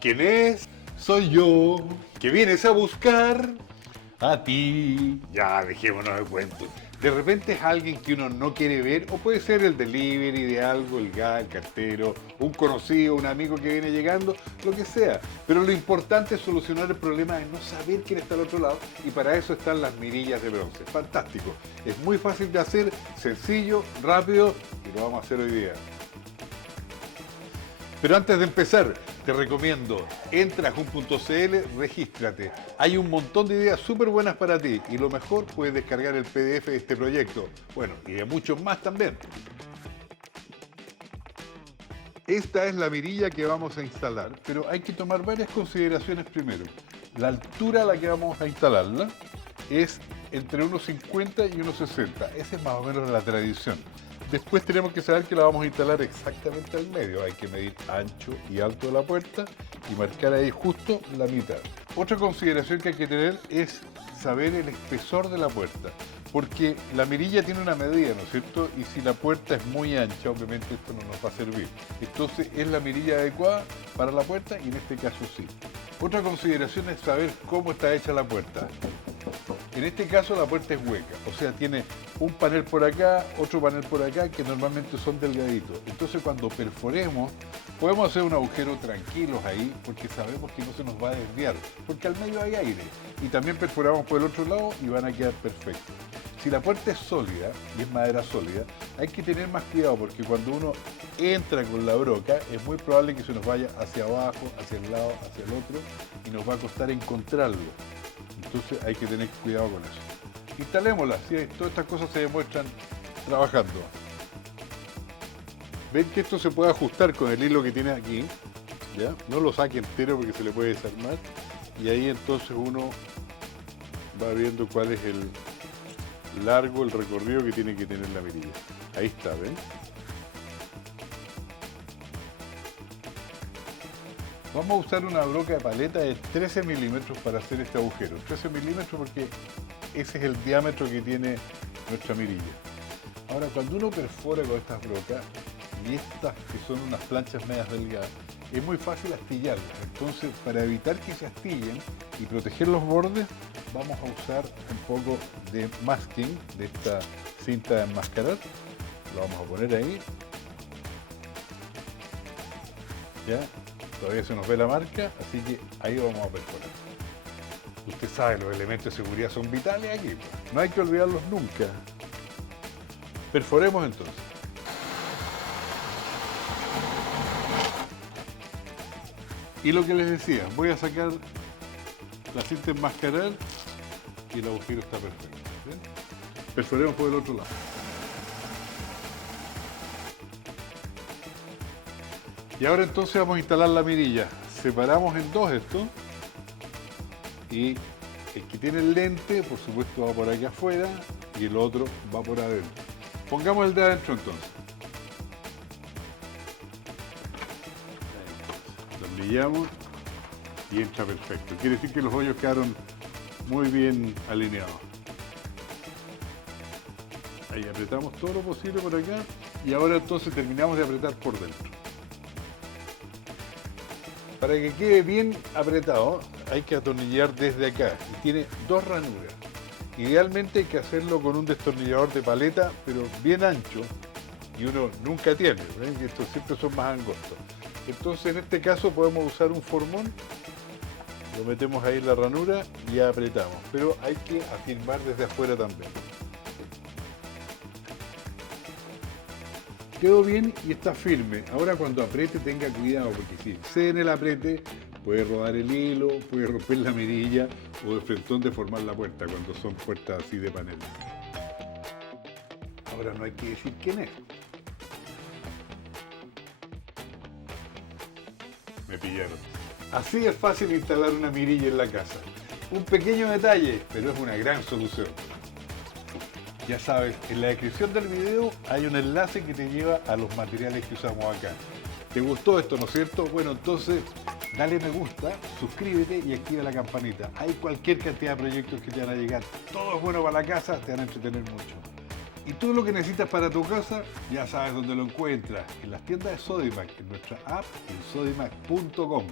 ¿Quién es? Soy yo, que vienes a buscar a ti. Ya, dejémonos de cuentos. De repente es alguien que uno no quiere ver, o puede ser el delivery de algo, el gas, el cartero, un conocido, un amigo que viene llegando, lo que sea. Pero lo importante es solucionar el problema de no saber quién está al otro lado, y para eso están las mirillas de bronce. Fantástico. Es muy fácil de hacer, sencillo, rápido, y lo vamos a hacer hoy día. Pero antes de empezar, te recomiendo, entra a jun.cl, regístrate. Hay un montón de ideas súper buenas para ti y lo mejor, puedes descargar el PDF de este proyecto. Bueno, y de muchos más también. Esta es la mirilla que vamos a instalar, pero hay que tomar varias consideraciones primero. La altura a la que vamos a instalarla es entre 1,50 y 1,60. Esa es más o menos la tradición. Después tenemos que saber que la vamos a instalar exactamente al medio. Hay que medir ancho y alto de la puerta y marcar ahí justo la mitad. Otra consideración que hay que tener es saber el espesor de la puerta, porque la mirilla tiene una medida, ¿no es cierto? Y si la puerta es muy ancha, obviamente esto no nos va a servir. Entonces es la mirilla adecuada para la puerta y en este caso sí. Otra consideración es saber cómo está hecha la puerta. En este caso la puerta es hueca, o sea, tiene un panel por acá, otro panel por acá, que normalmente son delgaditos. Entonces cuando perforemos, podemos hacer un agujero tranquilos ahí, porque sabemos que no se nos va a desviar, porque al medio hay aire. Y también perforamos por el otro lado y van a quedar perfectos. Si la puerta es sólida, y es madera sólida, hay que tener más cuidado, porque cuando uno entra con la broca, es muy probable que se nos vaya hacia abajo, hacia el lado, hacia el otro, y nos va a costar encontrarlo. Entonces hay que tener cuidado con eso. Instalémosla, ¿sí? Todas estas cosas se demuestran trabajando. Ven que esto se puede ajustar con el hilo que tiene aquí, ¿ya? No lo saque entero porque se le puede desarmar. Y ahí entonces uno va viendo cuál es el largo, el recorrido que tiene que tener la mirilla. Ahí está, ¿ven? Vamos a usar una broca de paleta de 13 milímetros para hacer este agujero. 13 milímetros porque ese es el diámetro que tiene nuestra mirilla. Ahora, cuando uno perfora con estas brocas, y estas que son unas planchas medias delgadas, es muy fácil astillarlas. Entonces, para evitar que se astillen y proteger los bordes, vamos a usar un poco de masking, de esta cinta de enmascarar. Lo vamos a poner ahí. ¿Ya? Todavía se nos ve la marca, así que ahí vamos a perforar. Usted sabe, los elementos de seguridad son vitales aquí, pues. No hay que olvidarlos nunca. Perforemos entonces. Y lo que les decía, voy a sacar la cinta enmascarar y el agujero está perfecto. ¿Ven? Perforemos por el otro lado. Y ahora entonces vamos a instalar la mirilla. Separamos en dos esto. Y el que tiene el lente, por supuesto, va por aquí afuera. Y el otro va por adentro. Pongamos el de adentro entonces. Lo envillamos y entra perfecto. Quiere decir que los hoyos quedaron muy bien alineados. Ahí apretamos todo lo posible por acá. Y ahora entonces terminamos de apretar por dentro. Para que quede bien apretado, hay que atornillar desde acá. Y tiene dos ranuras. Idealmente hay que hacerlo con un destornillador de paleta, pero bien ancho. Y uno nunca tiene, ¿ven? Estos siempre son más angostos. Entonces en este caso podemos usar un formón. Lo metemos ahí en la ranura y apretamos. Pero hay que afirmar desde afuera también. Quedó bien y está firme. Ahora cuando apriete tenga cuidado, porque si excede en el aprete puede rodar el hilo, puede romper la mirilla o de frentón deformar la puerta cuando son puertas así de panel. Ahora no hay que decir quién es. Me pillaron. Así es fácil instalar una mirilla en la casa. Un pequeño detalle, pero es una gran solución. Ya sabes, en la descripción del video hay un enlace que te lleva a los materiales que usamos acá. ¿Te gustó esto, no es cierto? Bueno, entonces dale me gusta, suscríbete y activa la campanita. Hay cualquier cantidad de proyectos que te van a llegar. Todo es bueno para la casa, te van a entretener mucho. Y todo lo que necesitas para tu casa, ya sabes dónde lo encuentras. En las tiendas de Sodimac, en nuestra app en sodimac.com.